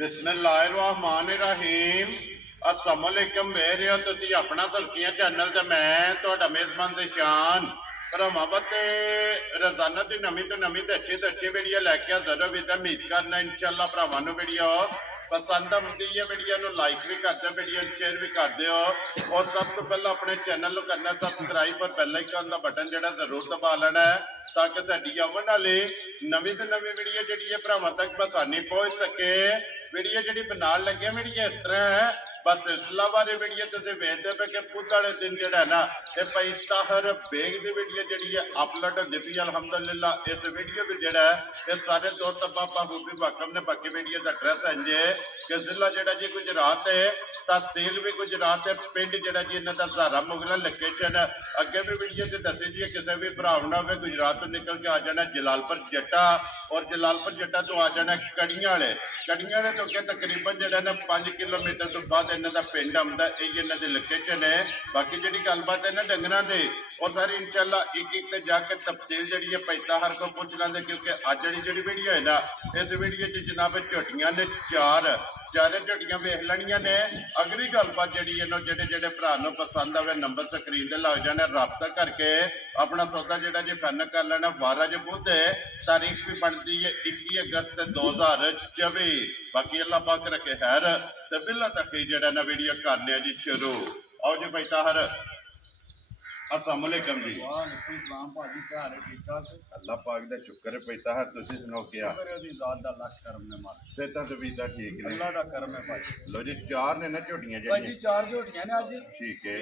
बिस्मिल्लाहिर्रहमानिर्रहीम अस्सलाम वालेकुम मेरे हो तुसी अपना सब्जियां चैनल ते मैं ਤੁਹਾਡਾ ਮੇਜ਼ਬਾਨ ਤੇ ਸ਼ਾਨ ਭਰਾਵਾਂ ਤੇ ਰੋਜ਼ਾਨਾ ਦੀ ਨਵੀਂ ਤੋਂ ਨਵੀਂ ਤੇ ਅੱਛੀ ਵੀਡੀਓ ਲੈ ਕੇ ਹਾਜ਼ਰ ਹੋਵੇ ਤਾਂ ਉਮੀਦ ਕਰਨਾ ਇਨਸ਼ਾਅੱਲਾ ਭਰਾਵਾਂ ਨੂੰ ਵੀਡੀਓ पसंद आती है वीडियो को लाइक भी कर दो वीडियो शेयर भी कर दो और सब तो पहले अपने चैनल को करना सबसक्राइब और बेल आइकन का बटन जो जरूर दबा लेना है ताकि साडी आने वाली नवी तो नवी वीडियो जी भरावां तक आसानी पहुँच सके वीडियो जी बना लगे वीडियो इस तरह है बस इस्लाम बारे वीडियो तुम वेखते पे कि खुद वाले दिन जो है ना ये भाई ताहर बेग की वीडियो जी अपलोड होती पी अलहमदुलिल्लाह इस वीडियो भी जोड़ा है ये सारे दोस्त बाबा खूबी वाकम ने बाकी वीडियो का एड्रैस है जे कि जिला जोड़ा जी गुजरात है तहसील भी गुजरात है पिंड जोड़ा जी इन्हों का सहारा मुगला लोकेशन अगे भी वीडियो च दसी जी किसी भी भरा ना हो गुजरात तो निकल के आ जाना जलालपुर जट्टा और जलालपुर जट्टा तो आ जाना कड़ियां वाले तो अगे तकरीबन जो 5 किलोमीटर तो बाद इन्हों का पिंड आता है इन्हों की लोकेशन है बाकी जी गलबात है ना डंगरां दे और सारी इंशाअल्लाह एक जाके तफसील जी है पैसा हर को पूछ लेंगे क्योंकि अज जी वीडियो है ना इस वीडियो च जनाब झोटियां ने चारे झोटियां वेख लैनियां ने अगली गलबात जी जेडे भरा पसंद आवे नंबर स्क्रीन से लग जाने रबता करके अपना सौदा जोड़ा जी फाइनल कर लेना 12 जो बुध है तारीख भी बनती है 21 अगस्त 2024 बाकी अल्लाह पाक रखे खैर तो बिल्ला तक जो ना वीडियो करने जी शुरू आओ जी भाई ताहर अस्सलाम वालेकुम जी अल्लाह पाक दा शुक्र है भाई ताहर तुसी सुनाओ क्या सेहतां ते भी ठीक ने अल्लाह दा करम है भाई लो जी चार ने ना झोटियां जी भाई चार झोटियां ने आज ठीक है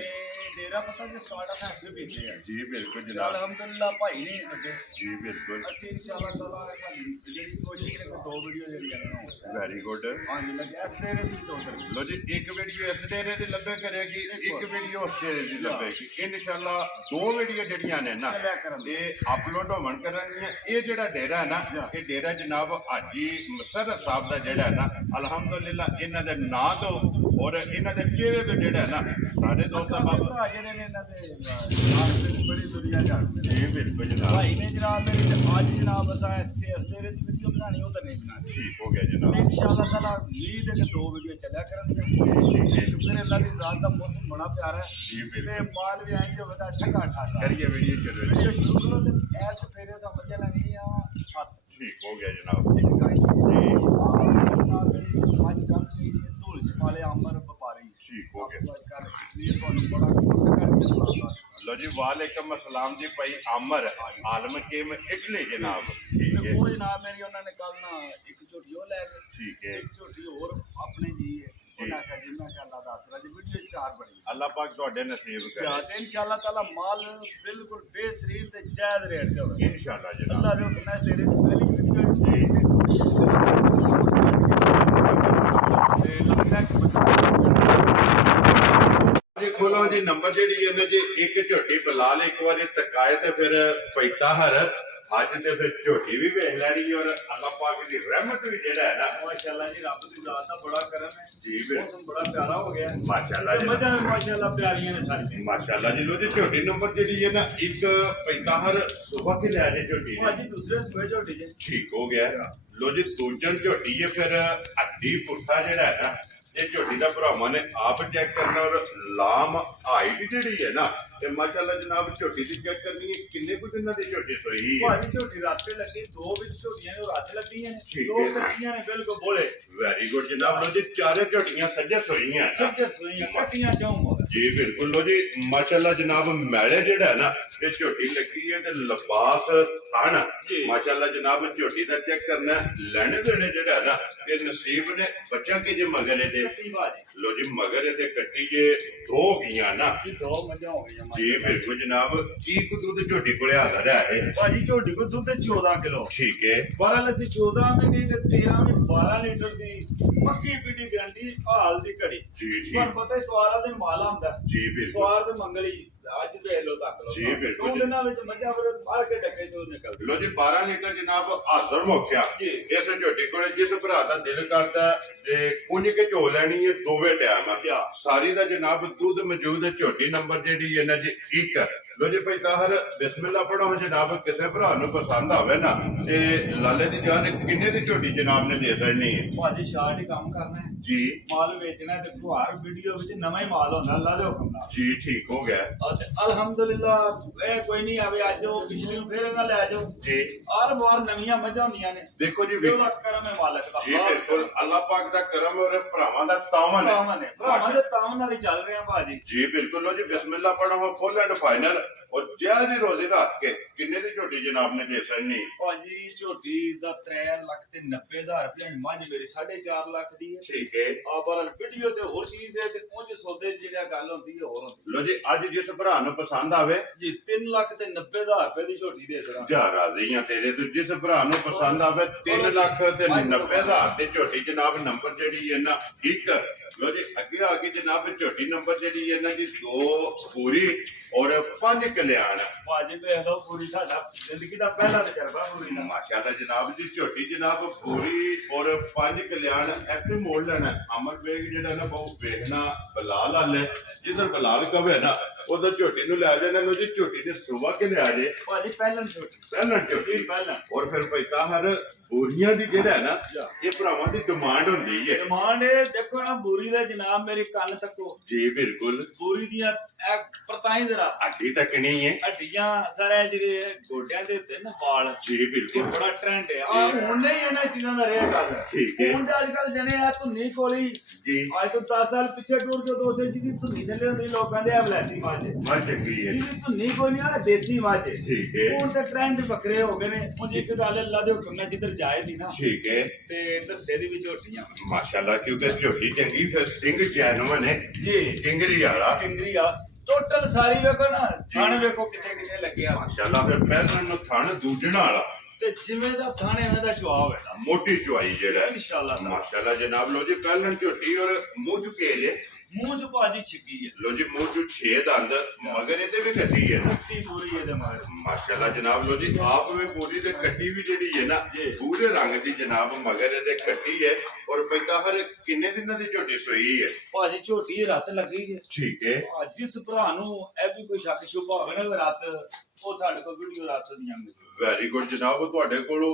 डेरा पता जे स्टार्ट है फैक्ट्री बेचे है जी बिल्कुल जनाब अल्हम्दुलिल्लाह भाई ने लगे जी बिल्कुल ਅਸੀਂ इंशाल्लाह ताला ਜਿਹੜੀ ਕੋਸ਼ਿਸ਼ ਕਰਾਂਗੇ ਦੋ ਵੀਡੀਓ ਜਿਹੜੀਆਂ ਨੇ वेरी गुड ਹਾਂ ਜੀ ਲੱਗੇ ਇਸ ਡੇਰੇ ਦੀ ਦੋ ਕਰਾਂਗੇ लो जी एक वीडियो इस डेरे दी लब्बे करेगी एक वीडियो उस डेरे दी लब्बेगी इंशाल्लाह दो वीडियो जड़ियां ने ना ये अपलोड होवन करनियां ये जेड़ा डेरा है ना ये डेरा जनाब हाजी मसरत साहब दा जेड़ा है ना अल्हम्दुलिल्लाह इन्हां दे नां तो और इन्हां दे चेहरे तो जेड़ा है ना सारे दोस्त बाबा ਜਿਹੜੇ ਨੇ ਇਹਨਾਂ ਦੇ ਬੜੀ ਦੁਨੀਆ ਜਾਣਦੇ जी बिल्कुल जनाब ਭਾਈ ਨੇ ਜਨਾਬ ਮੇਰੀ ਅੱਜ ਜਨਾਬ ਅਸਾਂ ਇੱਥੇ ਡੇਰੇ ਦੀ ਵੀਡੀਓ ਬਣਾਣੀ ਉਹ ਤਾਂ ਨਹੀਂ ਬਣਾਣੀ ठीक हो गया जनाब इंशाअल्लाह ताला उम्मीद है कि दो वीडियो चला करेंगे शुक्र है अल्लाह की ज़ात का मौसम बड़ा प्यारा है जी ते बिल्कुल माल भी आएंगे बता ठगा ठाका करिए वीडियो चलो वीडियो शुरू करो ते ऐसे फेरे का मजा लेनी है साथ ठीक हो गया जनाब एक गाइस जी आज कल से धूल वाले आमर व्यापारी ठीक हो गया आजकल ये तो बड़ा करके लो जी वालेकुम अस्सलाम जी भाई आमर आलम केम इटली जनाब ठीक है वो जनाब मेरी उन्होंने कल ना एक झोटी वो लै गए ठीक है एक झोटी और अपने जी उन्हें कहा जी मैं अल्लाह दा आसरा जी वीडियो चार बड़ी अल्लाह पाक ਤੁਹਾਡੇ नसीब करे ते इंशाअल्लाह ताला माल बिल्कुल बेहतरीन ते जायज रेट ते होवे इंशाअल्लाह जनाब अल्लाह दे हुक्म नाल तेरे पहली वीडियो जी कोशिश जी खोलो जी नंबर जी इन्हें जी एक झोटी बलाल एक बार तकाए ते फिर पैता हर अज ते फिर झोटी भी वेख लैनी और अल्लाह पाक दी रहमत भी जेड़ा है ना माशाअल्लाह जी रब दी जात दा बड़ा करम है जी मौसम बड़ा प्यारा हो गया माशाअल्लाह जी मजा माशाअल्लाह प्यारियां ने सारी माशाअल्लाह जी लो जी झोटी नंबर जी है ना एक पैता हर सुबह के ले झोटी आज दूसरे सुबह झोटी जी ठीक हो गया लो जी दूजन झोटी है फिर हड्डी पुट्ठा जेड़ा है ना ये झोटी का भरावां ने आप चेक करना और लाम हाइट जी है ना ते माशाअल्लाह जनाब झोटी की चेक करनी है किन्ने कुछ इन्हां दी झोटी सोई है भाजी झोटी रात लगी दो विच झोटियां ने रात लगी हैं ठीक दो है। कच्चियां ने बिल्कुल बोले वेरी गुड जनाब लो जी चारे झोटियां सज्जे सोई हैं ना सच्चे सुइयां कच्चियां जाऊं जी बिल्कुल लो जी माशाअल्लाह जनाब मैले जेड़ा है ना ये झोटी लगी है ते लिबास थान जी। माशाअल्लाह जनाब झोटी दा चेक करना लेने देने जेड़ा है ना ये नसीब ने बच्चा के जे मगर दे कट्टी भाजी लो जी मगर ते कट्टी जे दो गईयां ना जी दो मजा हो गई जी बिल्कुल जनाब की को दूध झोटी को हाजिर है भाजी झोटी को दूध 14 किलो ठीक है 12 लस्सी 14 में नहीं ते 13 में 12 लीटर दी मक्की पीटी गारंटी हाल दी घड़ी जी जी पर पता है सवारा दे माल आंदा जी बिल्कुल सवार दे मंगली आज दे लो तक लो जी, बिल्कुल। दो दिनां विच मजा फिर मार के डके जो निकल लो जी 12 लीटर जनाब हाजिर मौकिया जी। इस झोटी को जिस भरा का दिल करता है कुंज के झो लैनी है दोवे टाइम अच्छा। सारी का जनाब दूध मौजूद है झोटी नंबर जी है ना जी एक ਲੋ ਜੀ ਭਾਈ ਤਾਹਰ ਬਿਸਮਿਲ੍ਲਾ ਪੜੋ ਜਨਾਬ, ਕਿਸੇ ਭਰਾ ਨੂੰ ਪਸੰਦ ਆਵੇ ਨਾ ਤੇ ਲਾਲੇ ਦੀ ਜਾਨ ਕਿੰਨੇ ਦੀ ਝੋਟੀ ਜਨਾਬ ਨੇ ਦੇ ਦੇਣੀ ਹੈ ਭਾਜੀ ਸ਼ਾਰਟ ਹੀ ਕੰਮ ਕਰਨਾ ਹੈ ਜੀ। ਮਾਲ ਵੇਚਣਾ ਹੈ ਤੇ ਹਰ ਵੀਡੀਓ ਵਿੱਚ ਨਵਾਂ ਹੀ ਮਾਲ ਹੁੰਦਾ ਅੱਲਾ ਦੇ ਹੁਕਮ ਨਾਲ ਜੀ ਠੀਕ ਹੋ ਗਿਆ ਅਤੇ ਅਲਹਮਦੁਲਿਲਾ ਇਹ ਕੋਈ ਨਹੀਂ ਆਵੇ ਅੱਜ ਉਹ ਪਿਛਲੇ ਨੂੰ ਫੇਰ ਇਹਨਾਂ ਲੈ ਜਾਓ ਜੀ। ਹਰ ਵਾਰ ਨਵੀਆਂ ਮੱਝਾਂ ਹੁੰਦੀਆਂ ਨੇ ਦੇਖੋ ਜੀ ਤੇ ਉਹਦਾ ਕਰਮ ਹੈ ਮਾਲਕ ਦਾ ਜੀ ਬਿਲਕੁਲ ਅੱਲਾਹ ਪਾਕ ਦਾ ਕਰਮ ਔਰ ਭਰਾਵਾਂ ਦਾ ਤਾਵਨ ਹੈ। ਭਰਾਵਾਂ ਦੇ ਤਾਵਨ ਨਾਲ ਹੀ ਚੱਲ ਰਹੇ ਆ ਭਾਜੀ। ਜੀ ਬਿਲकुल लो जी बिस्मिल्लाह पढ़ो फुल एंड फाइनल और जय रोजी रात के किन्ने दी झोटी जनाब ने दे सकनी ਭਾਜੀ ਝੋਟੀ ਦਾ 3,90,000 ਰੁਪਏ ਮੱਝ ਮੇਰੀ 4.5 ਲੱਖ ਦੀ ਹੈ। ठीक है ਆ ਪਰ ਵੀਡੀਓ ਤੇ ਹੋਰ ਚੀਜ਼ ਦੇ ਤੇ ਕੁਝ ਸੌਦੇ ਜਿਹੜਾ ਗੱਲ ਹੁੰਦੀ ਹੈ ਹੋਰ ਹੁੰਦੀ लो जी अज जिस भरा नु पसंद आवे ਜੀ 3,90,000 ਰੁਪਏ ਦੀ ਝੋਟੀ ਦੇ ਦੇਣਾ। जा राजी हां तेरे तो जिस भरा नु पसंद आवे 3,90,000 ਦੀ ਝੋਟੀ ਜਨਾਬ ਨੰਬਰ ਜਿਹੜੀ ਹੈ ਨਾ ਇੱਕ लो जी ਅੱਗੇ ਆ ਕੇ ਜਨਾਬ ਝੋਟੀ ਨੰਬਰ ਜਿਹੜੀ ਹੈ ਨਾ ਜੀ 2 ਪੂਰੀ ਔਰ 5 ਕਲਿਆਣ ਭਾਜੀ ਵੇਖ ਲਓ ਪੂਰੀ ਸਾਡਾ ਜ਼ਿੰਦਗੀ ਦਾ ਪਹਿਲਾ ਤਜਰਬਾ ਪੂਰੀ ਦਾ। माशाल्लाह जनाब जी झोटी जनाब पूरी और 5 कल्याण ऐसे मोड़ लेना अमर बेग जेड़ा ना बहुत देखना बलाल आले जिधर बलाल कवे ना उधर झोटी नु ले जाना लो जी झोटी ने सुबह के ले आ जाए ਭਾਜੀ ਪਹਿਲਾਂ ਝੋਟੀ पहला झोटी ਪਹਿਲਾਂ और फिर पैसा हर ਬੋਰੀਆਂ ਦੀ ਜਿਹੜਾ ਹੈ ਨਾ ਇਹ ਭਰਾਵਾਂ ਦੀ ਡਿਮਾਂਡ ਹੁੰਦੀ ਹੈ। ਡਿਮਾਂਡ ਇਹ ਦੇਖੋ ਨਾ ਬੂਰੀ ਦਾ ਜਨਾਬ ਮੇਰੇ ਕੰਨ ਤੱਕੋ ਜੀ ਬਿਲਕੁਲ ਬੂਰੀ ਦੀਆਂ ਇਹ ਪਰਤਾਈ ਜ਼ਰਾ ਹੱਡੀ ਤੱਕ ਨਹੀਂ ਹੈ ਹੱਡੀਆਂ ਸਾਰੇ ਜਿਹੜੇ ਗੋਡਿਆਂ ਦੇ ਉੱਤੇ ਨਾ ਵਾਲ ਜੀ ਇਹ ਬਿਲਕੁਲ ਬੜਾ ਟ੍ਰੈਂਡ ਹੈ ਆ ਹੁਣ ਨਹੀਂ ਇਹਨਾਂ ਚੀਜ਼ਾਂ ਦਾ ਰਹਿ ਗੱਲ ਠੀਕ ਹੈ। ਹੁਣ ਤਾਂ ਅੱਜ ਕੱਲ ਜਣੇ ਆ ਧੁੰਨੀ ਕੋਲੀ ਜੀ ਅੱਜ ਤੋਂ 10 ਸਾਲ ਪਿੱਛੇ ਟੁਰ ਜੋ 200 ਜੀ ਦੀ ਧੁੰਨੀ ਥੱਲੇ ਹੁੰਦੀ ਲੋਕਾਂ ਦੇ ਅਵਲੈਤੀ ਮਾਜੇ ਮੱਝ ਚੰਗੀ ਹੈ ਜਿਹਦੀ ਧੁੰਨੀ ਕੋਈ ਨਹੀਂ ਆ ਦੇਸੀ ਮਾਜੇ ਠੀਕ ਹੈ ਹੁਣ ਤੇ ਟ੍ਰੈਂਡ ਵੱਖਰੇ ਹੋ ਗਏ ਨੇ ਹੁਣ ਇੱਕ ਗੱਲ ਅੱਲਾ ਦੇ ਹੁਕਮ ਨਾਲ ਜਿੱਧਰ ਜਾਏ ਦੀ ਨਾ ਠੀਕ ਹੈ ਤੇ ਦੱਸੇ ਦੀ ਵੀ ਝੋਟੀਆਂ ਮਾਸ਼ਾਅੱਲਾ ਕਿਉਂਕਿ ਝੋਟੀ ਚੰਗੀ ਫਿਰ ਸਿੰਘ ਜੈਨੂਨ ਹੈ ਜੀ ਕਿੰਗਰੀ ਵਾਲਾ ਕਿੰਗਰੀ ਆ ਟੋਟਲ ਸਾਰੀ ਵੇਖੋ ਨਾ ਥਣ ਵੇਖੋ ਕਿੱਥੇ ਕਿੱਥੇ ਲੱਗਿਆ ਮਾਸ਼ਾਅੱਲਾ ਫਿਰ ਪਹਿਲਾਂ ਨੂੰ ਥਣ ਦੂਜਣਾ ਵਾਲਾ ਤੇ ਜਿਵੇਂ ਦਾ ਥਣ ਐਵੇਂ ਦਾ ਜਵਾਬ ਹੈ ਮੋਟੀ ਚੁਆਈ ਜਿਹੜਾ ਹੈ। ਇਨਸ਼ਾਅੱਲਾ ਮਾਸ਼ਾਅੱਲਾ ਜਨਾਬ ਲੋ ਜੀ ਪਹਿਲਾਂ ਝੋਟੀ ਔਰ ਮੂੰਹ ਚੁਕੇ ਜੇ ਮੂੰਹ ਚ ਭਾਜੀ ਛਿੱਕੀ ਹੈ ਲੋ ਜੀ ਮੂੰਹ ਚ 6 ਦੰਦ ਮਗਰ ਇਹਦੇ ਵੀ ਕੱਟੀ ਹੈ ਮਿੱਟੀ ਪੂਰੀ ਇਹਦੇ ਮਾਰ ਮਾਸ਼ਾਅੱਲਾ ਜਨਾਬ ਲੋ ਜੀ ਆਪ ਵੀ ਪੂਰੀ ਤੇ ਕੱਟੀ ਵੀ ਜਿਹੜੀ ਹੈ ਨਾ ਪੂਰੇ ਰੰਗ ਦੀ ਜਨਾਬ ਮਗਰ ਇਹਦੇ ਕੱਟੀ ਹੈ ਔਰ ਪੈਦਾ ਹਰ ਕਿੰਨੇ ਦਿਨਾਂ ਦੀ ਝੋਟੀ ਸੋਈ ਹੈ ਭਾਜੀ ਝੋਟੀ ਰਾਤ ਲੱਗੀ ਹੈ ਠੀਕ ਹੈ ਜਿਸ ਭਰਾ ਨੂੰ ਇਹ ਵੀ ਕੋਈ ਸ਼ੱਕ ਸ਼ੁਬਾ ਹੋਵੇ ਨਾ ਵੀ ਰਾਤ ਉਹ ਸਾਡੇ ਕੋਲ ਵੀਡੀਓ ਰਾਤ ਦੀਆਂ ਵੈਰੀ ਗੁੱਡ ਜਨਾਬ ਤੁਹਾਡੇ ਕੋਲ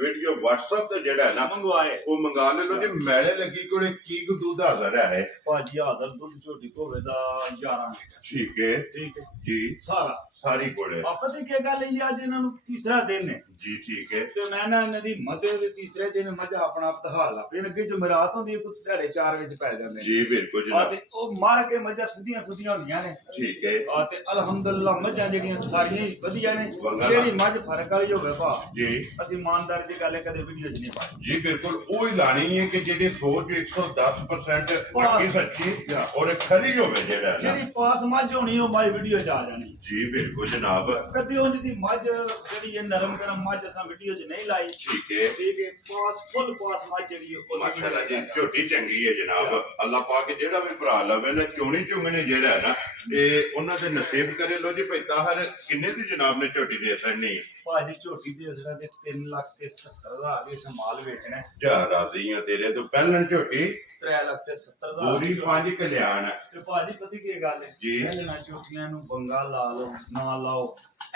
ਵੀਡੀਓ WhatsApp ਤੇ ਜਿਹੜਾ ਹੈ ਨਾ ਮੰਗਵਾਏ ਉਹ ਮੰਗਾ ਲੈ ਲੋ ਜੀ ਮੈਲੇ ਲੱਗੀ ਕੋਲੇ ਕੀ ਕੁ ਦੁੱਧ ਹਾਜ਼ਰ ਹੈ ਭਾਜੀ ਹਾਜ਼ਰ ਦੁੱਧ ਝੋਟੀ ਕੋਵੇ ਦਾ 11 ਠੀਕ ਹੈ ਠੀਕ ਹੈ ਜੀ ਸਾਰਾ ਸਾਰੀ ਕੋਲੇ ਆਪਾਂ ਤੇ ਕੀ ਗੱਲ ਹੈ ਅੱਜ ਇਹਨਾਂ ਨੂੰ ਤੀਸਰਾ ਦਿਨ ਹੈ ਜੀ ਠੀਕ ਹੈ ਤੇ ਮੈਂ ਨਾ ਇਹਨਾਂ ਦੀ ਮਜ਼ੇ ਦੇ ਤੀਸਰੇ ਦਿਨ ਮਜ਼ਾ ਆਪਣਾ ਪਤਹਾ ਲਾ ਫਿਰ ਅੱਗੇ ਜਮਰਾਤ ਹੁੰਦੀ ਕੁਝ ਘਰੇ 4 ਵਜੇ ਪੈ ਜਾਂਦੇ ਨੇ ਜੀ ਬਿਲਕੁਲ ਆ ਜਨਾਬ ਤੇ ਉਹ ਮਾਰ ਕੇ ਮਜ਼ਾ ਸਿੱਧੀਆਂ ਸੁਧੀਆਂ ਹੁੰਦੀਆਂ ਨੇ ਠੀਕ ਹੈ ਆ ਤੇ ਅਲਹਮਦੁਲਿਲਾ ਮੱਝਾਂ ਜਿਹੜੀਆਂ ਸਾਰੀਆਂ ਹੀ ਵਧੀਆ ਨੇ ਵੰਗਾ ਜਿਹੜੀ ਮੱਝ ਫਰਕ ਵਾਲੀ ਹੋਵੇ ਭਾ ਜੀ ਅਸੀਂ ਇਮਾਨਦਾਰ ਦੀ ਗੱਲ ਹੈ ਕਦੇ ਵੀਡੀਓ 'ਚ ਨਹੀਂ ਪਾਈ ਜੀ ਬਿਲਕੁਲ ਉਹ ਹੀ ਲਾਣੀ ਹੈ ਕਿ ਜਿਹੜੀ ਸੋਚ 110% ਪੱਕੀ ਸੱਚੀ ਔਰ ਖਰੀ ਹੋਵੇ ਜਿਹੜਾ ਹੈ ਨਾ ਜਿਹੜੀ ਪਾਸ ਮੱਝ ਹੋਣੀ ਉਹ ਮਾਈ ਵੀਡੀਓ 'ਚ ਆ ਜਾਣੀ ਜੀ ਬਿਲਕੁਲ ਜਨਾਬ ਕਦੀ ਉਂਝ ਦੀ ਮੱਝ ਜਿਹੜੀ ਇਹ ਨਰਮ ਗਰਮ ਮੱਝ ਅਸਾਂ ਵੀਡੀਓ 'ਚ ਨਹੀਂ ਲਾਈ ਠੀਕ ਹੈ ਠੀਕ ਹੈ ਪਾਸ ਫੁੱਲ ਪਾਸ ਮੱਝ ਜਿਹੜੀ ਉਹ ਮਾਸ਼ਾਅੱਲਾ ਜੀ ਝੋਟੀ ਚੰਗੀ ਹੈ ਜਨਾਬ ਅੱਲਾਹ ਪਾਕ ਜਿਹੜਾ ਵੀ ਭਰਾ ਲਵੇ ਨਾ ਚੋਣੀ ਚੁੰਗਣੇ ਜਿਹੜਾ ਹੈ ਨਾ ਇਹ ਉਹਨਾਂ ਦੇ ਨਸੀਬ ਕਰੇ ਲੋ ਜੀ ਭਾਈ ਤਾਹਰ ਕਿੰਨੇ ਦੀ ਜਨਾਬ ਨੇ ਝੋਟੀ ਦੇ ਸਕਣੀ ਭਾਜੀ ਝੋਟੀ ਦੇ ਅਸਰਾਂ ਦੇ 3,70,000 ਦੇ ਸੰਭਾਲ ਵੇਚਣਾ ਹੈ। ਜਾ ਰਾਜ਼ੀਆਂ ਤੇਰੇ ਤੋਂ ਪਹਿਲਾਂ ਝੋਟੀ 3,70,000 ਪੂਰੀ 5 ਕਲਿਆਣ ਤੇ ਭਾਜੀ ਪਤਾ ਕੀ ਗੱਲ ਹੈ ਜੀ। ਇਹਨਾਂ ਝੋਟੀਆਂ ਨੂੰ ਬੰਗਾ ਲਾ ਲਓ ਨਾ ਲਾਓ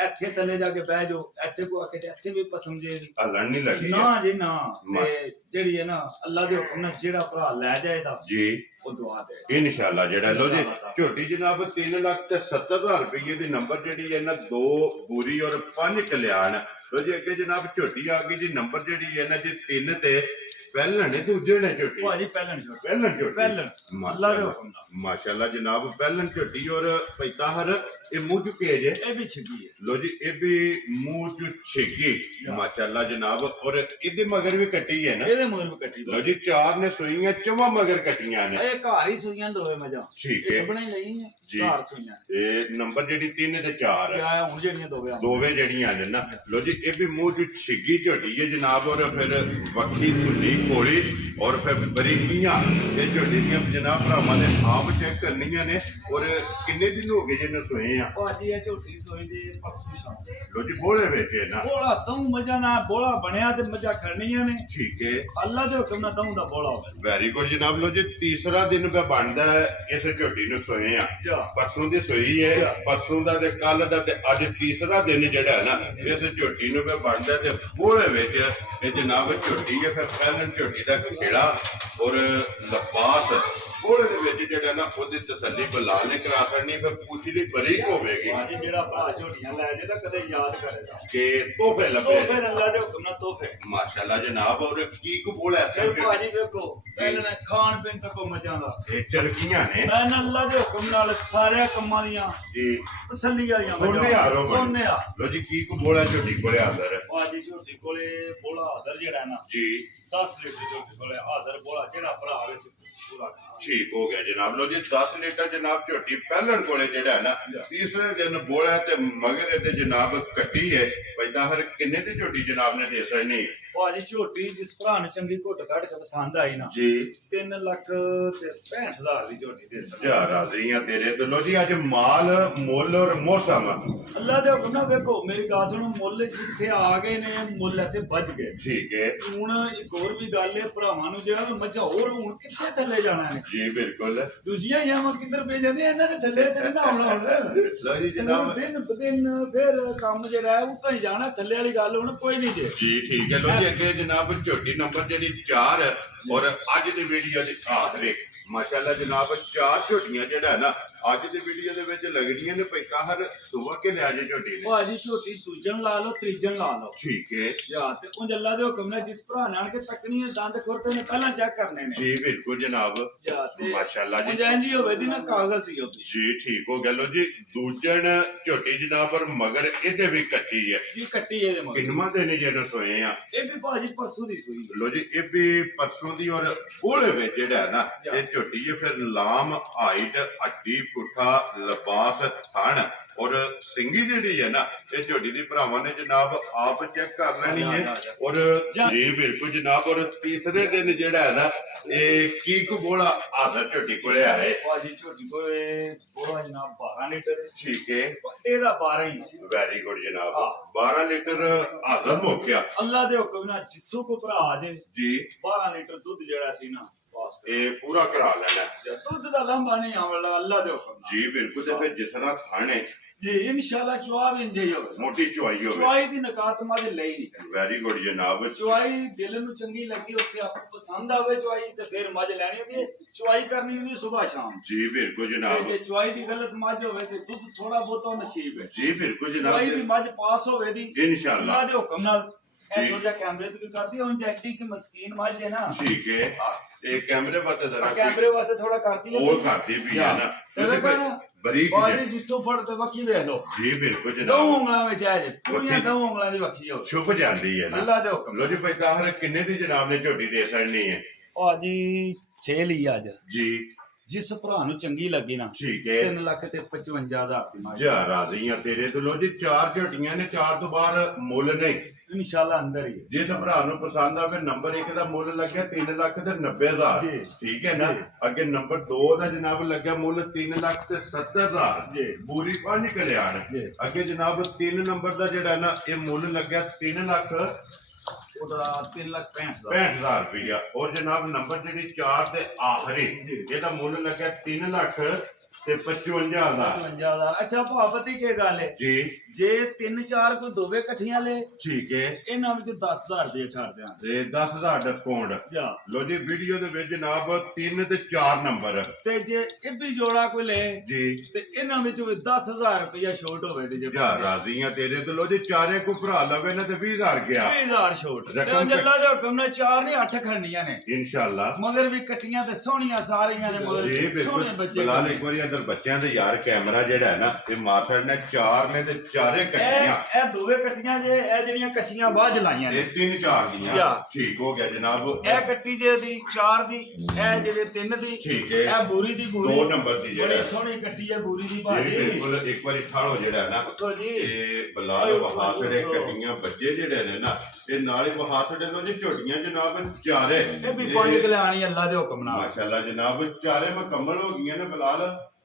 ਇੱਥੇ ਥੱਲੇ ਜਾ ਕੇ ਬਹਿ ਜਾਓ ਇੱਥੇ ਕੋ ਆ ਕੇ ਤੇ ਇੱਥੇ ਵੀ ਪਸੰਦ ਜੇ ਦੀ ਹਲਣ ਨਹੀਂ ਲੱਗੀ ਨਾ ਜੀ ਨਾ ਤੇ ਜਿਹੜੀ ਹੈ ਨਾ ਅੱਲਾ ਦੇ ਹੁਕਮ ਨਾਲ ਜਿਹੜਾ ਭਰਾ ਲੈ ਜਾਏਦਾ ਜੀ ਉਹ ਦੁਆ ਦੇ ਇਨਸ਼ਾਅੱਲਾ ਜਿਹੜਾ ਲੋ ਜੀ ਝੋਟੀ ਜਨਾਬ 3,70,000 ਰੁਪਏ ਦੀ ਨੰਬਰ ਜਿਹੜੀ ਹੈ ਨਾ 2 ਬੂਰੀ ਔਰ 5 ਕਲਿਆਣ ਲੋ ਜੀ ਅੱਗੇ ਜਨਾਬ ਝੋਟੀ ਆ ਗਈ ਜੀ ਨੰਬਰ ਜਿਹੜੀ ਹੈ ਨਾ ਜੀ 3 ਤੇ ਪਹਿਲਾਂ ਨੇ ਦੂਜੇ ਨੇ ਝੋਟੀ ਭਾਜੀ ਪਹਿਲਣ ਝੋਟੀ ਪਹਿਲਾਂ ਝੋਟੀ ਪਹਿਲਣ ਅੱਲਾ ਦੇ ਹੁਕਮ ਨਾਲ ਮਾਸ਼ਾਅੱਲਾ ਜਨਾਬ ਪਹਿਲਾਂ ਝੋਟੀ ਔਰ ਪੈਤਾਹਰ ਇਹ ਮੂੰਹ ਚੁੱਕੇ ਜੇ ਇਹ ਵੀ ਛਿੱਗੀ ਹੈ ਲੋ ਜੀ ਇਹ ਵੀ ਮੂੰਹ ਚ ਛੇਗੀ ਮਾਸ਼ਾਅੱਲਾ ਜਨਾਬ ਔਰ ਇਹਦੇ ਮਗਰ ਵੀ ਕੱਟੀ ਹੈ ਨਾ ਇਹਦੇ ਮਗਰ ਵੀ ਕੱਟੀ ਲੋ ਜੀ 4 ਨੇ ਸੂਈਆਂ ਚਵਾਂ ਮਗਰ ਕੱਟੀਆਂ ਨੇ ਇਹ ਘਰ ਹੀ ਸੂਈਆਂ ਦੋਵੇਂ ਮਜਾਂ ਠੀਕ ਹੈ ਬਣਾਈ ਨਹੀਂ ਹੈ ਜੀ। ਘਰ ਸੂਈਆਂ ਇਹ ਨੰਬਰ ਜਿਹੜੀ 3 ਤੇ 4 ਹੈ ਕਿਆ ਹੁਣ ਜਿਹੜੀਆਂ ਦੋਵੇਂ ਦੋਵੇਂ ਜਿਹੜੀਆਂ ਨੇ ਨਾ ਲੋ ਜੀ ਇਹ ਵੀ ਮੂੰਹ ਚ ਛਿੱਗੀ ਝੋਟੀ ਹੈ ਜਨਾਬ ਔਰ ਫਿਰ ਵੱਖੀ ਧੁੰਨੀ ਕੋਲੀ ਔਰ ਫਿਰ ਬਰੀਕੀਆਂ ਇਹ ਝੋਟੀ ਦੀਆਂ ਜਨਾਬ ਭਰਾਵਾਂ ਨੇ ਆਪ ਚੈੱਕ ਕਰਨੀਆਂ ਨੇ। ਔਰ ਕਿੰਨੇ ਦਿਨ ਹੋ ਗਏ ਜਿਹਨੂੰ ਸੋਏ ਆ? ਭਾਜੀ ਇਹ ਝੋਟੀ ਸੋਈ ਦੇ ਪਰਸੋਂ ਸ਼ਾਮ ਲੋ ਜੀ ਬੋਲੇ ਵਿੱਚ ਹੈ ਨਾ। ਬੋਲਾ ਤੂੰ ਮਜਾ ਨਾ ਬੋਲਾ ਬਣਿਆ ਤੇ ਮਜਾ ਖੜਨੀਆਂ ਨੇ। ਠੀਕ ਹੈ, ਅੱਲਾ ਦੇ ਹੁਕਮ ਨਾਲ ਤੂੰ ਦਾ ਬੋਲਾ ਹੋਵੇ। ਵੈਰੀ ਗੁੱਡ ਜਨਾਬ। ਲੋ ਜੀ ਤੀਸਰਾ ਦਿਨ ਪਿਆ ਬਣਦਾ ਹੈ ਇਸ ਝੋਟੀ ਨੂੰ ਸੋਏ ਆ। ਜਾ ਪਰਸੋਂ ਦੀ ਸੋਈ ਹੈ, ਪਰਸੋਂ ਦਾ ਤੇ ਕੱਲ ਦਾ ਤੇ ਅੱਜ ਤੀਸਰਾ ਦਿਨ ਜਿਹੜਾ ਹੈ ਨਾ ਇਸ ਝੋਟੀ ਨੂੰ ਪਿਆ ਬਣਦਾ ਤੇ ਬੋਲੇ ਵਿੱਚ ਇਹ ਜਨਾਬ ਝੋਟੀ ਹੈ। ਫਿਰ ਪਹਿਲਾਂ ਝੋਟੀ ਦਾ ਖੇੜਾ ਔਰ ਲਪਾਸ ਬੋਲੇ ਦੇ ਵਿੱਚ ਜਿਹੜਾ ਨਾ ਉਹਦੀ ਤਸੱਲੀ ਬਲਾਲ ਨੇ ਕਰਾ ਕਰਨੀ। ਫਿਰ ਪੂਛੀ ਦੀ ਬਰੀਕ ਹੋਵੇਗੀ। ਭਾਜੀ ਜਿਹੜਾ ਭਰਾ ਝੋਟੀਆਂ ਲੈ ਜੇ ਤਾਂ ਕਦੇ ਯਾਦ ਕਰੇਗਾ ਕਿ ਤੋਹਫੇ ਲੱਭੇ। ਤੋਹਫੇ ਅੱਲਾ ਦੇ ਹੁਕਮ ਨਾਲ ਤੋਹਫੇ ਮਾਸ਼ਾਅੱਲਾ ਜਨਾਬ। ਔਰ ਕੀ ਕੋ ਬੋਲਾ ਫਿਰ ਭਾਜੀ ਵੇਖੋ ਪਹਿਲਾਂ ਖਾਣ ਪੀਣ ਤੱਕ ਮਜਾਂ ਦਾ ਇਹ ਚਰਕੀਆਂ ਨੇ। ਮੈਂ ਅੱਲਾ ਦੇ ਹੁਕਮ ਨਾਲ ਸਾਰਿਆਂ ਕੰਮਾਂ ਦੀਆਂ ਜੀ ਤਸੱਲੀ ਵਾਲੀਆਂ ਸੋਨੇ ਹਾਰੋ ਸੋਨੇ ਆ। ਲੋ ਜੀ ਕੀ ਕੋ ਬੋਲਾ ਝੋਟੀ ਕੋਲੇ ਹਾਜ਼ਰ ਹੈ ਭਾਜੀ ਝੋਟੀ ਕੋਲੇ ਬੋਲਾ ਹਾਜ਼ਰ ਜਿਹੜਾ ਨਾ ਜੀ। 10 ਲੀਟਰ ਝੋਟੀ ਕੋਲੇ ਹਾਜ਼ਰ ਬੋਲਾ ਜਿਹੜਾ ਭਰਾ ਵਿੱਚ ਪੂਰਾ ਠੀਕ ਹੋ ਗਿਆ ਜਨਾਬ। ਲੋ ਜੀ 10 ਲੀਟਰ ਜਨਾਬ ਝੋਟੀ ਪਹਿਲਣ ਕੋਲੇ ਜਿਹੜਾ ਹੈ ਨਾ ਤੀਸਰੇ ਦਿਨ ਬੋਲਾ ਤੇ ਮਗਰ ਇਹਦੇ ਜਨਾਬ ਕੱਟੀ ਹੈ। ਪੈਦਾ ਹਰ ਕਿੰਨੇ ਦੀ ਝੋਟੀ ਜਨਾਬ ਨੇ ਦੇ ਸਕਣੀ? ਭਾਜੀ ਝੋਟੀ ਜਿਸ ਭਰਾ ਨੂੰ ਚੰਗੀ ਘੁੱਟ ਕੱਢ ਕੇ ਪਸੰਦ ਆਈ ਨਾ ਜੀ 3 ਲੱਖ ਤੇ 65,000 ਦੀ ਝੋਟੀ ਦੇ ਸਕਦਾ। ਜਾ ਰਾਜ਼ੀਆਂ ਤੇਰੇ ਤੇ। ਲੋ ਜੀ ਅੱਜ ਮਾਲ ਮੁੱਲ ਔਰ ਮੌਸਮ ਅੱਲਾ ਦੇ ਹੁਕਮ ਨਾਲ ਵੇਖੋ ਮੇਰੀ ਗੱਲ ਸੁਣੋ ਮੁੱਲ ਜਿੱਥੇ ਆ ਗਏ ਨੇ ਮੁੱਲ ਇੱਥੇ ਵੱਜ ਗਏ। ਠੀਕ ਹੈ ਹੁਣ ਇੱਕ ਹੋਰ ਵੀ ਗੱਲ ਹੈ ਭਰਾਵਾਂ ਨੂੰ ਜਿਹੜਾ ਮੱਝਾਂ ਹੋਰ ਹੁਣ ਕਿੱਥੇ ਥੱਲੇ ਜਾਣਾ ਨੇ। ਜੀ ਬਿਲਕੁਲ। ਦੂਜੀਆਂ ਜਾਵਾਂ ਕਿੱਧਰ ਭੇਜ ਜਾਂਦੇ ਇਹਨਾਂ ਨੇ ਥੱਲੇ ਤੇ ਨਾ ਆਉਣਾ ਹੁਣ। ਲੋ ਜੀ ਜਨਾਬ ਦਿਨ ਬ ਦਿਨ ਫਿਰ ਕੰਮ ਜਿਹੜਾ ਹੈ ਉੱਤੋਂ ਹੀ ਜਾਣਾ ਥੱਲੇ ਵਾਲੀ ਗੱਲ ਹੁਣ ਕੋਈ ਨਹੀਂ ਜੇ। ਜੀ ਠੀਕ ਹੈ। ਲੋ ਜੀ ਅੱਗੇ ਜਨਾਬ ਝੋਟੀ ਨੰਬਰ ਜਿਹੜੀ 4 ਔਰ ਅੱਜ ਦੀ ਵੀਡੀਓ ਦੀ ਆਖਰੀ ਮਾਸ਼ਾਅੱਲਾ ਜਨਾਬ 4 ਝੋਟੀਆਂ ਜਿਹੜਾ ਹੈ ਨਾ ਅੱਜ ਦੀ ਵੀਡੀਓ ਦੇ ਵਿੱਚ ਲੱਗਦੀਆਂ ਨੇ। ਪੈਕਾ ਹਰ ਸੁਬਹ ਕੇ ਲਿਆ ਜੇ ਝੋਟੀ ਨੇ। ਭਾਜੀ ਝੋਟੀ ਦੂਜਣ ਲਾ ਲਓ ਤੀਜਣ ਲਾ ਲਓ। ਠੀਕ ਹੈ ਜਾਂ ਤੇ ਉਹ ਅੱਲਾ ਦੇ ਹੁਕਮ ਨਾਲ ਜਿਸ ਭਰਾ ਨਾਲ ਕੇ ਤੱਕਣੀ ਹੈ ਦੰਦ ਖੁਰਤੇ ਨੇ ਪਹਿਲਾਂ ਚੈੱਕ ਕਰਨੇ ਨੇ। ਜੀ ਬਿਲਕੁਲ ਜਨਾਬ ਜਾਂ ਤੇ ਮਾਸ਼ਾਅੱਲਾ ਜੀ। ਜੀ ਹੋਵੇ ਦੀ ਨਾ ਕਾਗਜ਼ ਹੀ ਹੋਵੇ। ਜੀ ਠੀਕ ਹੋ ਗਿਆ। ਲੋ ਜੀ ਦੂਜਣ ਝੋਟੀ ਜਨਾਬ ਪਰ ਮਗਰ ਇਹਦੇ ਵੀ ਕੱਟੀ ਹੈ। ਜੀ ਕੱਟੀ ਇਹਦੇ ਮਗਰ ਕਿੰਨਵਾਂ ਦਿਨ ਜਿਹਨੂੰ ਸੋਏ ਆ? ਇਹ ਵੀ ਭਾਜੀ ਪਰਸੋਂ ਦੀ ਸੂਈ। ਲੋ ਜੀ ਇਹ ਵੀ ਪਰਸੋਂ ਦੀ। ਔਰ ਉਹਦੇ ਵਿੱਚ ਜਿਹੜਾ ਹੈ ਨਾ ਇਹ ਝੋਟੀ ਹੈ ਫਿਰ ਲਾਮ ਹਾਈਟ ਹੱਡੀ ਪੁੱਠਾ ਲਬਾਸ ਥਣ ਔਰ ਸਿੰਗੀ ਜਿਹੜੀ ਹੈ ਨਾ ਇਹ ਝੋਟੀ ਦੀ ਭਰਾਵਾਂ ਨੇ ਜਨਾਬ ਆਪ ਚੈੱਕ ਕਰ ਲੈਣੀ ਹੈ। ਔਰ ਜੀ ਬਿਲਕੁਲ ਜਨਾਬ। ਔਰ ਤੀਸਰੇ ਦਿਨ ਜਿਹੜਾ ਹੈ ਨਾ ਇਹ ਕੀ ਕੋ ਬੋਲਾ ਹਾਜ਼ਰ ਝੋਟੀ ਕੋਲੇ ਆਏ। ਭਾਜੀ ਝੋਟੀ ਕੋਲੇ ਬੋਲਾ ਜਨਾਬ 12 ਲੀਟਰ। ਠੀਕ ਹੈ ਇਹਦਾ 12 ਹੀ। ਵੈਰੀ ਗੁੱਡ ਜਨਾਬ। 12 ਲੀਟਰ ਹਾਜ਼ਰ ਹੋ ਗਿਆ ਅੱਲਾ ਦੇ ਹੁਕਮ ਨਾਲ ਜਿੱਥੋਂ ਕੋ ਭਰਾ ਆ ਜੇ ਜੀ 12 ਲੀਟਰ ਦੁੱਧ ਜਿਹੜਾ ਸੀ ਨਾ ਇਹ ਪੂਰਾ ਕਰਾ ਲੈਣਾ। ਦੁੱਧ ਦਾ ਲੰਬਾ ਨਹੀਂ ਆਵਲਾ ਅੱਲਾ ਦੇ ਹੁਕਮ ਨਾਲ। ਜੀ ਬਿਲਕੁਲ। ਤੇ ਫਿਰ ਜਿਸ ਤਰ੍ਹਾਂ ਖਾਣੇ ਜੀ ਇਨਸ਼ਾਅੱਲਾ ਚੁਆਵ ਇੰਜੇ ਹੋਵੇ। ਮੋਟੀ ਚੁਆਈ ਹੋਵੇ। ਚੁਆਈ ਦੀ ਨਕਾਤ ਮਾਦੇ ਲਈ ਨਹੀਂ। ਵੈਰੀ ਗੁੱਡ ਜਨਾਬ। ਚੁਆਈ ਦਿਲ ਨੂੰ ਚੰਗੀ ਲੱਗੀ ਉੱਥੇ ਆਪ ਪਸੰਦ ਆਵੇ ਚੁਆਈ ਤੇ ਫਿਰ ਮੱਝ ਲੈਣੀ ਹੁੰਦੀ ਹੈ। ਚੁਆਈ ਕਰਨੀ ਹੁੰਦੀ ਸਵੇਰ ਸ਼ਾਮ। ਜੀ ਬਿਲਕੁਲ ਜਨਾਬ। ਜੇ ਚੁਆਈ ਦੀ ਗਲਤ ਮੱਝ ਹੋਵੇ ਤੇ ਦੁੱਧ ਥੋੜਾ ਬਹੁਤਾ ਨਸੀਬ ਹੈ। ਜੀ ਬਿਲਕੁਲ ਚੁਆਈ ਦੀ ਜਨਾਬ ਮੱਝ ਪਾਸ ਹੋਵੇ ਦੀ ਇਨਸ਼ਾਅੱਲਾ। ਅੱਲਾ ਦੇ ਹੁਕਮ ਨਾਲ ਇਹ ਥੋੜਾ ਕੈਮਰੇ ਤੇ ਵੀ ਕਰਦੀ ਹੁਣ ਜੈਕਟੀ ਕੀ ਮਸਕੀਨ ਮੱਝ ਹੈ ਨਾ। ਠੀਕ ਹੈ। ਇਹ ਕੈਮਰੇ ਬਾਤੇ ਜ਼ਰਾ ਕੈਮਰੇ ਵਾਸਤੇ ਥੋੜਾ ਕਰਦੀ ਹੈ। ਹੋਰ ਕਰਦੀ ਵੀ ਹੈ ਨਾ ਤੇ ਵੇਖੋ ਨਾ ਬਰੀਕ ਬਾਜੀ ਜਿੱਥੋਂ ਫੜ ਤੇ ਵਕੀ ਵੇਖ ਲੋ। ਜੀ ਬਿਲਕੁਲ ਦੋ ਜਨਾਬ। ਉਂਗਲਾਂ ਵਿੱਚ ਆ ਜੇ ਪੂਰੀਆਂ ਦੋ ਉਂਗਲਾਂ ਦੀ ਵਕੀ ਹੋ। ਛੁਪ ਜਾਂਦੀ ਹੈ ਨਾ। ਅੱਲਾ ਦੇ ਹੁਕਮ। ਲੋ ਜੀ ਭਾਈ ਕਾਹਰ ਕਿੰਨੇ ਦੀ ਜਨਾਬ ਨੇ ਝੋਟੀ ਦੇ ਛੜਨੀ ਹੈ? ਭਾਜੀ ਸੇਲ ਹੀ ਅੱਜ ਜੀ ਜਿਸ ਭਰਾ ਨੂੰ ਚੰਗੀ ਲੱਗੀ ਨਾ ਠੀਕ ਹੈ। 3 ਲੱਖ ਤੇ 55,000 ਦੀ ਮਾਜ ਜਾ ਰਾਜ਼ੀਆਂ ਤੇਰੇ ਤੋਂ। ਲੋ ਜੀ 4 ਝੋਟੀਆਂ ਨੇ। 4 ਤੋਂ ਬਾਹਰ ਮੁੱਲ ਨਹੀਂ। ਇਨਸ਼ਾਅੱਲਾ ਅੰਦਰ ਹੀ ਹੈ। ਜਿਸ ਭਰਾ ਨੂੰ ਪਸੰਦ ਆਵੇ ਨੰਬਰ 1 ਦਾ ਮੁੱਲ ਲੱਗਿਆ 3 ਲੱਖ ਤੇ 90,000। ਜੀ। ਠੀਕ ਹੈ ਨਾ। ਅੱਗੇ ਨੰਬਰ 2 ਦਾ ਜਨਾਬ ਲੱਗਿਆ ਮੁੱਲ 3 ਲੱਖ ਤੇ 70,000। ਜੀ। ਪੂਰੀ 5 ਕਲਿਆਣ। ਜੀ। ਅੱਗੇ ਜਨਾਬ 3 ਨੰਬਰ ਦਾ ਜਿਹੜਾ ਨਾ ਇਹ ਮੁੱਲ ਲੱਗਿਆ 3 ਲੱਖ ਉਹਦਾ 3 ਲੱਖ 65,000। 65,000 ਰੁਪਇਆ। ਔਰ ਜਨਾਬ ਨੰਬਰ ਜਿਹੜੀ 4 ਤੇ ਆਖਰੀ ਇਹਦਾ ਮੁੱਲ ਲੱਗਿਆ 3 ਲੱਖ ਤੇ 55,000। 55,000। ਅੱਛਾ ਭਾਪਤੀ ਕੀ ਗੱਲ ਹੈ ਜੀ ਜੇ 3-4 ਕੋਈ ਦੋਵੇਂ ਇਕੱਠੀਆਂ ਲੈ ਠੀਕ ਹੈ। ਇਹਨਾਂ ਵਿੱਚ 10,000 ਰੁਪਏ ਛੱਡ ਦਿਆਂ। ਤੇ 10,000 ਡਿਸਕਾਊਂਟ। ਜਾ ਲੋ ਜੀ ਵੀਡੀਓ ਦੇ ਵਿੱਚ ਜਨਾਬ 3 ਤੇ 4 ਨੰਬਰ ਤੇ ਜੇ ਇਹ ਵੀ ਜੋੜਾ ਕੋਈ ਲੈ ਜੀ ਤੇ ਇਹਨਾਂ ਵਿੱਚ ਵੀ 10,000 ਰੁਪਇਆ ਛੋਟ ਹੋਵੇ ਤੇ ਜੇ ਜਾ ਰਾਜ਼ੀਆਂ ਤੇਰੇ ਤੋਂ। ਲੋ ਜੀ ਚਾਰੇ ਕੋ ਭਰਾ ਲਵੇ ਨਾ ਤੇ 20,000 ਗਿਆ 20,000 ਛੋਟ ਤੇ ਰਕਮ ਅੱਲਾ ਦੇ ਹੁਕਮ ਨਾਲ 4 ਨਹੀਂ 8 ਖੜਨੀਆਂ ਨੇ ਇਨਸ਼ਾਅੱਲਾ। ਮਗਰ ਵੀ ਇਕੱਠੀਆਂ ਤੇ ਸੋਹਣੀਆਂ ਸਾਰੀਆਂ ਨੇ ਮਗਰ ਜੀ ਬਿਲਕੁਲ। ਸੋਹਣੇ ਬੱਚੇ ਬਲਾਲ ਇੱਕ ਵਾਰੀ ਇਧਰ ਬੱਚਿਆਂ ਦੇ ਯਾਰ ਕੈਮਰਾ ਜਿਹੜਾ ਹੈ ਨਾ ਇਹ ਮਾਰਸਲ ਨੇ 4 ਨੇ ਤੇ ਚਾਰੇ ਕੱਟੀਆਂ ਇਹ ਦੋਵੇਂ ਕੱਟੀਆਂ ਜੇ ਇਹ ਜਿਹੜੀਆਂ ਕੱਚੀਆਂ ਬਾਅਦ ਲਾਈਆਂ ਨੇ ਇਹ 3 4 ਦੀਆਂ ਠੀਕ ਹੋ ਗਿਆ ਜਨਾਬ ਇਹ ਕੱਟੀ ਜੇ ਦੀ 4 ਦੀ ਇਹ ਜਿਹੜੇ 3 ਦੀ ਠੀਕ ਹੈ ਇਹ ਬੂਰੀ ਦੀ ਬੂਰੀ 2 ਨੰਬਰ ਦੀ ਜਿਹੜਾ ਬੜੀ ਸੋਹਣੀ ਕੱਟੀ ਹੈ ਬੂਰੀ ਦੀ ਜੀ ਭਾਜੀ ਬਿਲਕੁਲ ਇੱਕ ਵਾਰੀ ਠਾਲੋ ਜਿਹੜਾ ਹੈ ਨਾ ਉੱਠੋ ਜੀ ਇਹ ਬਲਾਲ ਵਹਾਸੜੇ ਕੱਟੀਆਂ ਬੱਚੇ ਜਿਹੜੇ ਨੇ ਨਾ ਇਹ ਨਾਲ ਹੀ ਵਹਾਸੜੇ ਤੋਂ ਜੀ ਝੋਟੀਆਂ ਜਨਾਬ ਚਾਰੇ ਇਹ ਵੀ 5 ਕਿਲੇ ਆਣੀ ਅੱਲਾ ਦੇ ਹੁਕਮ ਨਾਲ ਮਾਸ਼ਾਅੱਲਾ ਜਨਾਬ ਚਾਰੇ ਮੁਕੰਮਲ ਹੋ ਗਈਆਂ ਨੇ ਬਲਾਲ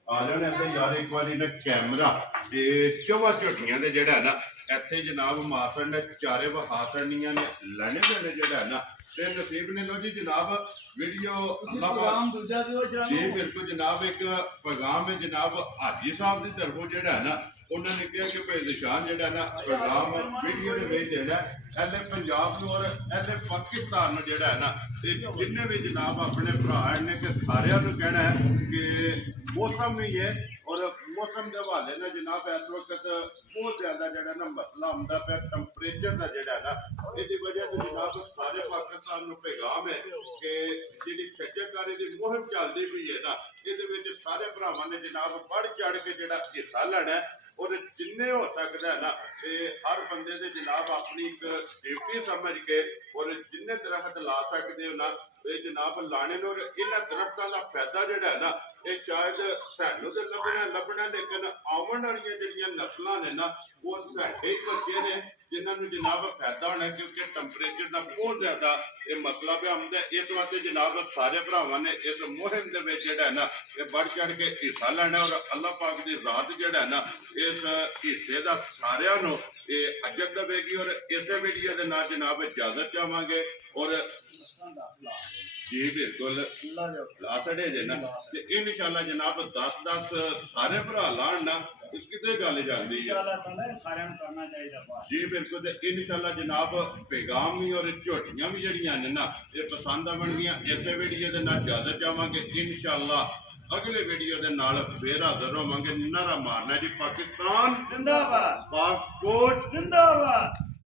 ਆ ਜਾਣੇ ਤੇ ਯਾਰ ਇੱਕ ਵਾਰੀ ਨਾ ਕੈਮਰਾ ਤੇ ਚੌਵਾ ਝੋਟੀਆਂ ਦੇ ਜਿਹੜਾ ਨਾ ਇੱਥੇ ਜਨਾਬ ਮਾਸੜ ਨੇ ਚਾਰੇ ਵਹਾਸੜਨੀਆਂ ਨੇ ਲੈਣੇ ਦੇ ਜਿਹੜਾ ਨਾ ਤੇ ਨਸੀਬ ਨੇ ਲੋ ਜੀ ਜਨਾਬ ਵੀਡੀਓ ਅੱਲਾਹ ਨਾਮ ਦੂਜਾ ਦਿਓ ਜਰਾ ਜੀ ਬਿਲਕੁਲ ਜਨਾਬ ਇੱਕ ਪੈਗਾਮ ਹੈ ਜਨਾਬ ਹਾਜੀ ਸਾਹਿਬ ਦੀ ਤਰਫੋਂ ਜਿਹੜਾ ਹੈ ਨਾ ਉਹਨਾਂ ਨੇ ਕਿਹਾ ਕਿ ਭਾਈ ਨਿਸ਼ਾਨ ਜਿਹੜਾ ਨਾ ਪੈਗਾਮ ਵੀਡੀਓ ਦੇ ਵਿੱਚ ਦੇਣਾ ਐਲੇ ਪੰਜਾਬ ਨੂੰ ਔਰ ਐਲੇ ਪਾਕਿਸਤਾਨ ਨੂੰ ਜਿਹੜਾ ਹੈ ਨਾ ਤੇ ਜਿੰਨੇ ਵੀ ਜਨਾਬ ਆਪਣੇ ਭਰਾ ਨੇ ਕਿ ਸਾਰਿਆਂ ਨੂੰ ਕਹਿਣਾ ਹੈ ਕਿ ਮੌਸਮ ਹੀ ਹੈ ਔਰ ਮੌਸਮ ਦੇ ਹਵਾਲੇ ਨਾਲ ਜਨਾਬ ਇਸ ਵਕਤ ਬਹੁਤ ਜ਼ਿਆਦਾ ਜਿਹੜਾ ਨਾ ਮਸਲਾ ਹੁੰਦਾ ਪਿਆ ਟੈਂਪਰੇਚਰ ਦਾ ਜਿਹੜਾ ਨਾ ਇਹਦੀ ਵਜ੍ਹਾ ਤੋਂ ਜਨਾਬ ਸਾਰੇ ਪਾਕਿਸਤਾਨ ਨੂੰ ਪੈਗਾਮ ਹੈ ਕਿ ਜਿਹੜੀ ਖੱਜਲਕਾਰੀ ਦੀ ਮੁਹਿੰਮ ਚੱਲਦੀ ਪਈ ਹੈ ਨਾ ਇਹਦੇ ਵਿੱਚ ਸਾਰੇ ਭਰਾਵਾਂ ਨੇ ਜਨਾਬ ਵੱਧ ਚੜ ਕੇ ਜਿਹੜਾ ਹਿੱਸਾ ਲੈਣਾ ਹੈ ਔਰ ਜਿੰਨੇ ਹੋ ਸਕਦਾ ਨਾ ਇਹ ਹਰ ਬੰਦੇ ਦੇ ਜਨਾਬ ਆਪਣੀ ਇੱਕ ਸੇਫਟੀ ਸਮਝ ਕੇ ਔਰ ਜਿੰਨੇ ਦਰਖਤ ਲਾ ਸਕਦੇ ਹੋ ਨਾ ਇਹ ਜਨਾਬ ਲਾਣੇ ਨੂੰ ਇਹਨਾਂ ਦਰਖਤਾਂ ਦਾ ਫਾਇਦਾ ਜਿਹੜਾ ਨਾ ਇਹ ਸ਼ਾਇਦ ਸਾਨੂੰ ਤੇ ਲੱਭਣਾ ਲੇਕਿਨ ਆਉਣ ਵਾਲੀਆਂ ਜਿਹੜੀਆਂ ਨਸਲਾਂ ਨੇ ਨਾ ਉਹ ਸਾਡੇ ਹੀ ਬੱਚੇ ਨੇ ਜਿਨ੍ਹਾਂ ਨੂੰ ਜਨਾਬ ਫਾਇਦਾ ਹੋਣਾ ਕਿਉਂਕਿ ਟੈਂਪਰੇਚਰ ਦਾ ਬਹੁਤ ਜ਼ਿਆਦਾ ਇਹ ਮਸਲਾ ਪਿਆ ਹੁੰਦਾ ਇਸ ਵਾਸਤੇ ਜਨਾਬ ਸਾਰੇ ਭਰਾਵਾਂ ਨੇ ਇਸ ਮੁਹਿੰਮ ਦੇ ਵਿੱਚ ਜਿਹੜਾ ਨਾ ਇਹ ਵੱਧ ਚੜ ਕੇ ਹਿੱਸਾ ਲੈਣਾ ਔਰ ਅੱਲਾਹ ਪਾਕ ਦੀ ਜ਼ਾਤ ਜਿਹੜਾ ਨਾ ਇਸ ਹਿੱਸੇ ਦਾ ਸਾਰਿਆਂ ਨੂੰ ਇਹ ਅਜਰ ਦੇਵੇਗੀ ਔਰ ਇਸੇ ਵੀਡੀਓ ਦੇ ਨਾਲ ਜਨਾਬ ਇਜਾਜ਼ਤ ਚਾਹਾਂਗੇ ਔਰ ਜੀ ਬਿਲਕੁਲ ਲਾ ਛੜੇ ਜੇ ਨਾ ਤੇ ਇਨਸ਼ਾਅੱਲਾ ਜਨਾਬ 10 ਸਾਰੇ ਭਰਾ ਲਾਣ ਨਾ ਕਿਤੇ ਗੱਲ ਜਾਂਦੀ ਹੈ ਸਾਰਿਆਂ ਨੂੰ ਕਰਨਾ ਚਾਹੀਦਾ ਜੀ ਬਿਲਕੁਲ ਤੇ ਇਨਸ਼ਾਅੱਲਾ ਜਨਾਬ ਪੈਗਾਮ ਵੀ ਔਰ ਝੋਟੀਆਂ ਵੀ ਜਿਹੜੀਆਂ ਨੇ ਨਾ ਇਹ ਪਸੰਦ ਆਉਣਗੀਆਂ ਇਸੇ ਵੀਡੀਓ ਦੇ ਨਾਲ ਇਜਾਜ਼ਤ ਚਾਹਾਂਗੇ ਇਨਸ਼ਾਅੱਲਾ ਅਗਲੇ ਵੀਡੀਓ ਦੇ ਨਾਲ ਫੇਰ ਹਾਜ਼ਰ ਹੋਵਾਂਗੇ ਨਾਰਾ ਮਾਰਨਾ ਜੀ ਪਾਕਿਸਤਾਨ ਜ਼ਿੰਦਾਬਾਦ ਪਾਸਪੋਰਟ ਜ਼ਿੰਦਾਬਾਦ